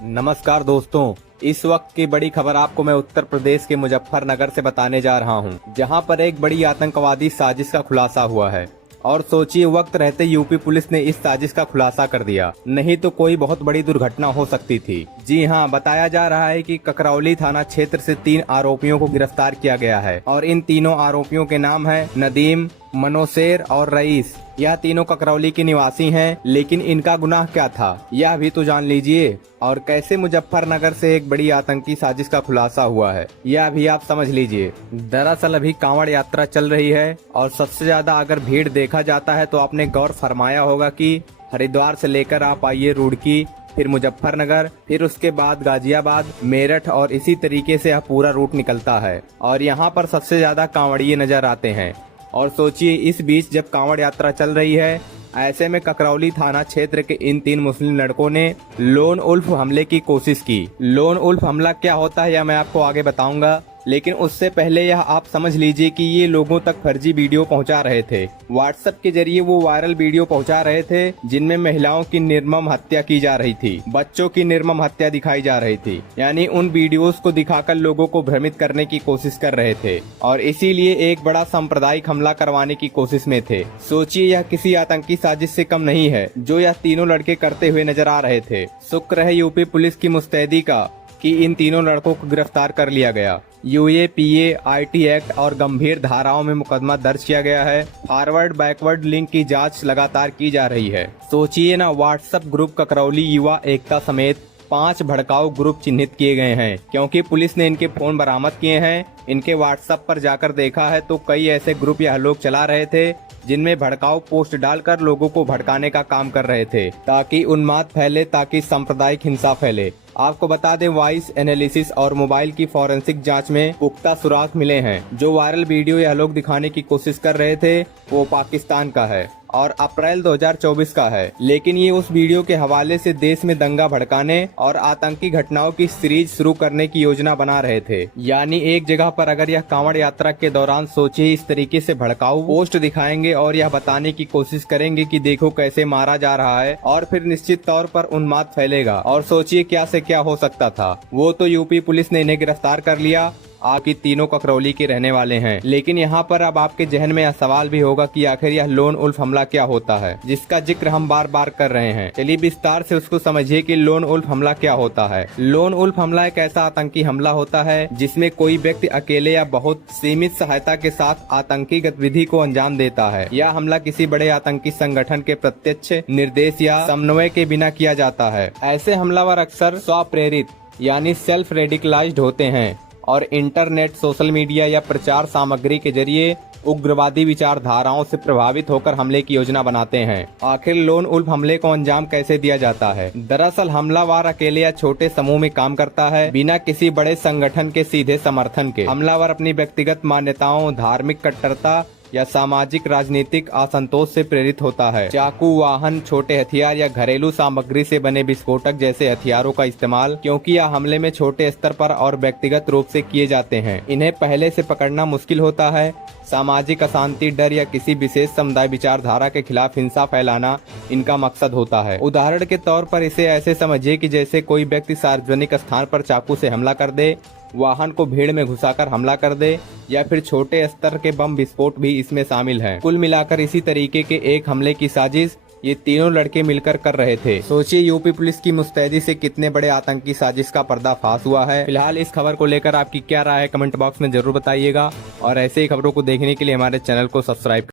नमस्कार दोस्तों, इस वक्त की बड़ी खबर आपको मैं उत्तर प्रदेश के मुजफ्फरनगर से बताने जा रहा हूं, जहां पर एक बड़ी आतंकवादी साजिश का खुलासा हुआ है। और सोचिए, वक्त रहते यूपी पुलिस ने इस साजिश का खुलासा कर दिया, नहीं तो कोई बहुत बड़ी दुर्घटना हो सकती थी। जी हां, बताया जा रहा है कि ककरौली थाना क्षेत्र से 3 आरोपियों को गिरफ्तार किया गया है और इन तीनों आरोपियों के नाम है नदीम, मनोशेर और रईस। यह तीनों ककरौली के निवासी हैं, लेकिन इनका गुनाह क्या था यह भी तो जान लीजिए। और कैसे मुजफ्फरनगर से एक बड़ी आतंकी साजिश का खुलासा हुआ है, यह भी आप समझ लीजिए। दरअसल अभी कांवड़ यात्रा चल रही है और सबसे ज्यादा अगर भीड़ देखा जाता है तो आपने गौर फरमाया होगा कि हरिद्वार से लेकर आप आइए रुड़की, फिर मुजफ्फरनगर, फिर उसके बाद गाजियाबाद, मेरठ और इसी तरीके से यह पूरा रूट निकलता है और यहाँ पर सबसे ज्यादा कांवड़िये नजर आते हैं। और सोचिए, इस बीच जब कांवड़ यात्रा चल रही है, ऐसे में ककरौली थाना क्षेत्र के इन 3 मुस्लिम लड़कों ने लोन उल्फ हमले की कोशिश की। लोन उल्फ हमला क्या होता है यह मैं आपको आगे बताऊंगा, लेकिन उससे पहले यह आप समझ लीजिए कि ये लोगों तक फर्जी वीडियो पहुंचा रहे थे। व्हाट्सएप के जरिए वो वायरल वीडियो पहुंचा रहे थे जिनमें महिलाओं की निर्मम हत्या की जा रही थी, बच्चों की निर्मम हत्या दिखाई जा रही थी। यानी उन वीडियोस को दिखाकर लोगों को भ्रमित करने की कोशिश कर रहे थे और इसीलिए एक बड़ा सांप्रदायिक हमला करवाने की कोशिश में थे। सोचिए, यह किसी आतंकी साजिश से कम नहीं है जो यह तीनों लड़के करते हुए नजर आ रहे थे। शुक्र है यूपी पुलिस की मुस्तैदी का कि इन तीनों लड़कों को गिरफ्तार कर लिया गया। यूएपीए, आईटी एक्ट और गंभीर धाराओं में मुकदमा दर्ज किया गया है। फॉरवर्ड बैकवर्ड लिंक की जांच लगातार की जा रही है। सोचिए ना, व्हाट्सएप ग्रुप ककरौली युवा एकता समेत 5 भड़काऊ ग्रुप चिन्हित किए गए हैं, क्योंकि पुलिस ने इनके फोन बरामद किए हैं। इनके व्हाट्सएप पर जाकर देखा है तो कई ऐसे ग्रुप यह लोग चला रहे थे जिनमें भड़काऊ पोस्ट डालकर लोगों को भड़काने का काम कर रहे थे, ताकि उन्माद फैले, ताकि सांप्रदायिक हिंसा फैले। आपको बता दें, वॉइस एनालिसिस और मोबाइल की फॉरेंसिक जांच में पुख्ता सुराग मिले हैं। जो वायरल वीडियो यह लोग दिखाने की कोशिश कर रहे थे वो पाकिस्तान का है और अप्रैल 2024 का है, लेकिन ये उस वीडियो के हवाले से देश में दंगा भड़काने और आतंकी घटनाओं की सीरीज शुरू करने की योजना बना रहे थे। यानी एक जगह पर अगर यह कांवड़ यात्रा के दौरान सोचिए इस तरीके से भड़काऊ पोस्ट दिखाएंगे और यह बताने की कोशिश करेंगे कि देखो कैसे मारा जा रहा है, और फिर निश्चित तौर पर उन्माद फैलेगा। और सोचिए क्या से क्या हो सकता था। वो तो यूपी पुलिस ने इन्हें गिरफ्तार कर लिया। आपकी तीनों ककरौली के रहने वाले हैं, लेकिन यहाँ पर अब आपके जहन में यह सवाल भी होगा कि आखिर यह लोन उल्फ हमला क्या होता है, जिसका जिक्र हम बार बार कर रहे हैं। चलिए विस्तार से उसको समझिए कि लोन उल्फ हमला क्या होता है। लोन उल्फ हमला एक ऐसा आतंकी हमला होता है जिसमें कोई व्यक्ति अकेले या बहुत सीमित सहायता के साथ आतंकी गतिविधि को अंजाम देता है। यह हमला किसी बड़े आतंकी संगठन के प्रत्यक्ष निर्देश या समन्वय के बिना किया जाता है। ऐसे हमलावर अक्सर स्वप्रेरित यानी सेल्फ रेडिकलाइज्ड होते हैं और इंटरनेट, सोशल मीडिया या प्रचार सामग्री के जरिए उग्रवादी विचारधाराओं से प्रभावित होकर हमले की योजना बनाते हैं। आखिर लोन उल्फ हमले को अंजाम कैसे दिया जाता है? दरअसल हमलावर अकेले या छोटे समूह में काम करता है, बिना किसी बड़े संगठन के सीधे समर्थन के। हमलावर अपनी व्यक्तिगत मान्यताओं, धार्मिक कट्टरता या सामाजिक राजनीतिक असंतोष से प्रेरित होता है। चाकू, वाहन, छोटे हथियार या घरेलू सामग्री से बने विस्फोटक जैसे हथियारों का इस्तेमाल, क्योंकि यह हमले में छोटे स्तर पर और व्यक्तिगत रूप से किए जाते हैं, इन्हें पहले से पकड़ना मुश्किल होता है। सामाजिक अशांति, डर या किसी विशेष समुदाय विचारधारा के खिलाफ हिंसा फैलाना इनका मकसद होता है। उदाहरण के तौर पर इसे ऐसे समझिए कि जैसे कोई व्यक्ति सार्वजनिक स्थान पर चाकू से हमला कर दे, वाहन को भीड़ में घुसाकर हमला कर दे, या फिर छोटे स्तर के बम विस्फोट भी इसमें शामिल हैं। कुल मिलाकर इसी तरीके के एक हमले की साजिश ये तीनों लड़के मिलकर कर रहे थे। सोचिए यूपी पुलिस की मुस्तैदी से कितने बड़े आतंकी साजिश का पर्दाफाश हुआ है। फिलहाल इस खबर को लेकर आपकी क्या राय है, कमेंट बॉक्स में जरूर बताइएगा और ऐसे ही खबरों को देखने के लिए हमारे चैनल को सब्सक्राइब